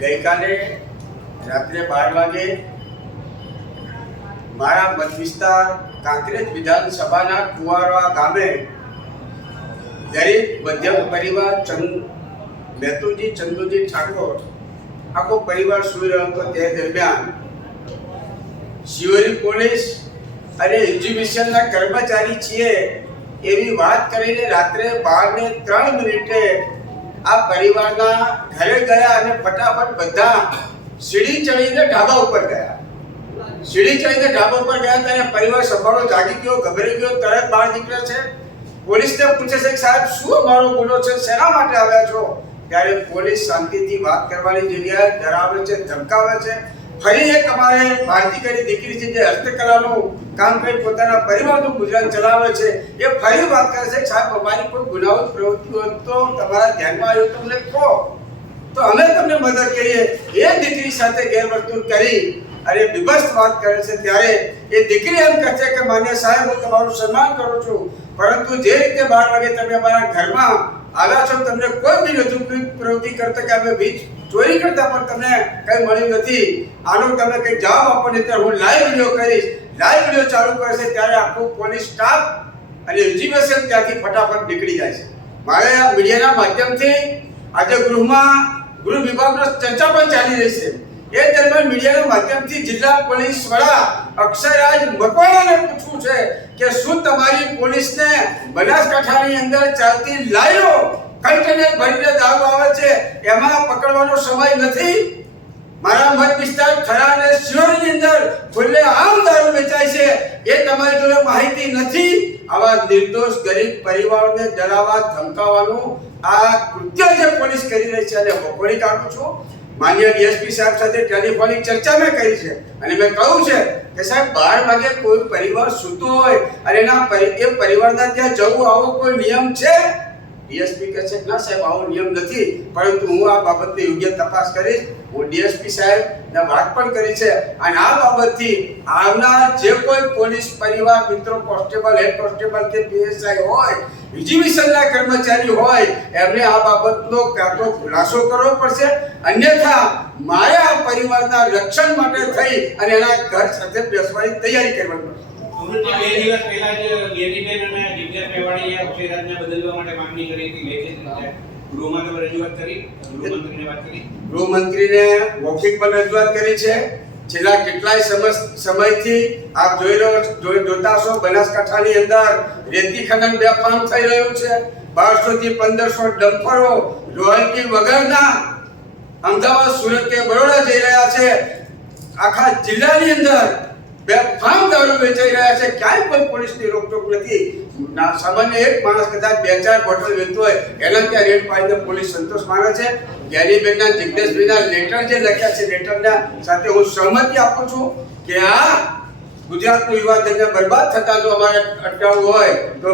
ગઈકાલે રાત્રે બાર વાગે મારા મત વિસ્તાર કાંકરેજ વિધાનસભાના કુવારવા ગામે ગરીબ મધ્યમ પરિવાર ચંદ મેતુજી ચંદુજી ઠાકોર આખો પરિવાર સુઈ રહ્યો હતો તે દરમિયાન શિવરી પોલીસ અને એક્ઝિબિશનના કર્મચારી છીએ એવી વાત કરીને રાત્રે બાર ને ત્રણ મિનિટે આ પરિવારના ઘરે ગયા અને ફટાફટ બધા સીડી ચડીને ઢાબા ઉપર ગયા સીડી ચડીને ઢાબા ઉપર ગયા ત્યારે પરિવાર સંભાળો જાગી ગયો ગભરી ગયો તરત બહાર નીકળે છે પોલીસ પોલીસને પૂછે છે કે સાહેબ શું અમારો ગુનો છે શેના માટે આવ્યા છો ત્યારે પોલીસ શાંતિથી વાત કરવાની જગ્યાએ ડરાવે છે ધમકાવે છે ફરી એક અમારે ભારતી કરી દીકરી છે જે હસ્તકલાનું કામ કરી પોતાના પરિવારનું ગુજરાન ચલાવે છે એ ફરી વાત કરે છે સાહેબ અમારી કોઈ ગુનાહિત પ્રવૃત્તિ હોય તો તમારા ધ્યાનમાં આવ્યું તમને કહો તો અમે તમને મદદ કરીએ એ દીકરી સાથે ગેરવર્તણૂક કરી અને વિભસ્ત વાત કરે છે ત્યારે એ દીકરી એમ કહે છે કે માન્ય સાહેબ હું તમારું સન્માન કરું છું પરંતુ જે રીતે બાર વાગે તમે અમારા ઘરમાં આવ્યા છો તમને કોઈ બી નથી પ્રવૃત્તિ કરતા કે અમે વીજ ચોરી કરતા પણ તમને કંઈ મળ્યું નથી આનો તમે કંઈ જવાબ આપવાની ત્યારે હું લાઈવ વિડીયો કરીશ લાઈવ વિડીયો ચાલુ કરશે ત્યારે આખું પોલીસ સ્ટાફ અને એજ્યુકેશન ત્યાંથી ફટાફટ નીકળી જાય છે મારે મીડિયાના માધ્યમથી આજે ગૃહમાં ગૃહ વિભાગનો ચર્ચા પણ ચાલી રહી છે એ દરમિયાન મીડિયાના માધ્યમથી જિલ્લા પોલીસ વડા અક્ષયરાજ મકવાણાને પૂછવું છે કે શું તમારી પોલીસને બનાસકાંઠાની અંદર ચાલતી લાયો કન્ટેનર ભરીને દાવો આવે છે એમાં પકડવાનો સમય નથી મારા મત વિસ્તાર થરા અને શિહોરની અંદર ખુલ્લે આમ દારૂ વેચાય છે એ તમારી જોડે માહિતી નથી આવા નિર્દોષ ગરીબ પરિવારોને ડરાવવા ધમકાવવાનું આ કૃત્ય જે પોલીસ કરી રહી છે એને વખોડી કાઢું છું માન્ય ડીએસપી સાહેબ સાથે ટેલિફોનિક ચર્ચા મેં કરી છે અને મેં કહ્યું છે કે સાહેબ બાર વાગે કોઈ પરિવાર સૂતો હોય અને એના એ પરિવારના ત્યાં જવું આવો કોઈ નિયમ છે ડીએસપી કહે છે ના સાહેબ આવો નિયમ નથી પરંતુ હું આ બાબતને યોગ્ય તપાસ કરીશ હું ડીએસપી સાહેબ ને વાત પણ કરી છે અને આ બાબતથી આવનાર જે કોઈ પોલીસ પરિવાર મિત્રો કોન્સ્ટેબલ હેડ કોન્સ્ટેબલ કે પીએસઆઈ હોય એક્ઝિબિશનના કર્મચારી હોય એમને આ બાબતનો કાં તો ખુલાસો કરવો પડશે અન્યથા મારા પરિવારના રક્ષણ માટે થઈ અને એના ઘર સાથે બેસવાની તૈયારી કરવી પડશે બદલવા માટે માંગણી કરી ગૃહમાં રજૂઆત કરી ગૃહમંત્રીને વાત કરી ગૃહમંત્રીને રજૂઆત કરી છે છેલ્લા કેટલાય સમયથી આપ જોઈ રહ્યો જોતા છો બનાસકાંઠાની અંદર રેતી ખનન બેફામ થઈ રહ્યું છે બારસો થી પંદરસો ડમ્ફરો રોયલ્ટી વગરના અમદાવાદ સુરત કે બરોડા જઈ રહ્યા છે આખા જિલ્લાની અંદર બેફામ દારૂ વેચાઈ રહ્યા છે ક્યાંય કોઈ પોલીસની રોકટોક નથી સામાન્ય એક માણસ કદાચ બે ચાર બોટલ વેચતો હોય એના ત્યાં રેટ પાડીને પોલીસ સંતોષ માને છે ગેરીબેનના જગદીશભાઈના લેટર જે લખ્યા છે લેટરના સાથે હું સહમતિ આપું છું કે આ ગુજરાતનું યુવા ધંધા બરબાદ થતા જો અમારે અટકાવવું હોય તો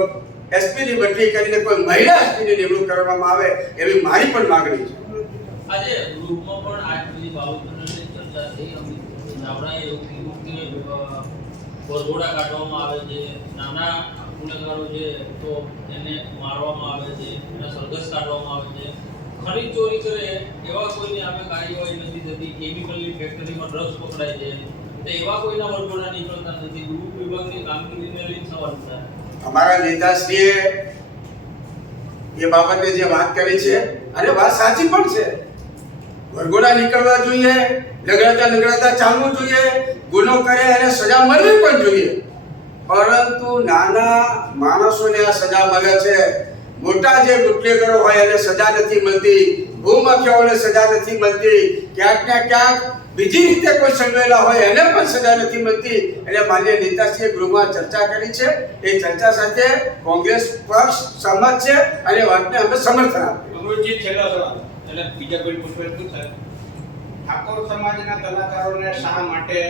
એસપીની બદલી કરીને કોઈ મહિલા એસપીની નિમણૂક કરવામાં આવે એવી મારી પણ માગણી છે આજે ગ્રુપમાં પણ આ બધી બાબતોની ચર્ચા થઈ આપણે એવું કીધું કે પરઘોડા કાઢવામાં આવે છે નાના ગુનેગારો છે તો એને મારવામાં આવે છે એના સરઘસ કાઢવામાં આવે છે ખરીદ ચોરી કરે એવા કોઈને આપણે કાર્યવાહી નથી થતી કેમિકલની ફેક્ટરીમાં ડ્રગ્સ પકડાય છે તો એવા કોઈના વરઘોડા નીકળતા નથી ગૃહ વિભાગની કામગીરીને લઈને સવાલ થાય અમારા નેતાશ્રીએ એ બાબતે જે વાત કરી છે અને વાત સાચી પણ છે વરઘોડા નીકળવા જોઈએ લગડાતા લગડાતા ચાલવું જોઈએ ગુનો કરે એને સજા મળવી પણ જોઈએ પરંતુ નાના માણસોને આ સજા મળે છે મોટા જે બુટલેગરો હોય એને સજા નથી મળતી ભૂમખ્યાઓને સજા નથી મળતી ક્યાંક ને ક્યાંક બીજી રીતે કોઈ સંડોયેલા હોય એને પણ સજા નથી મળતી એટલે માન્ય નેતાશ્રીએ ગૃહમાં ચર્ચા કરી છે એ ચર્ચા સાથે કોંગ્રેસ પક્ષ સહમત છે અને વાતને અમે સમર્થન આપ્યું એટલે બીજા કોઈ પુષ્પેન્દુ ઠાકોર સમાજના કલાકારોને શા માટે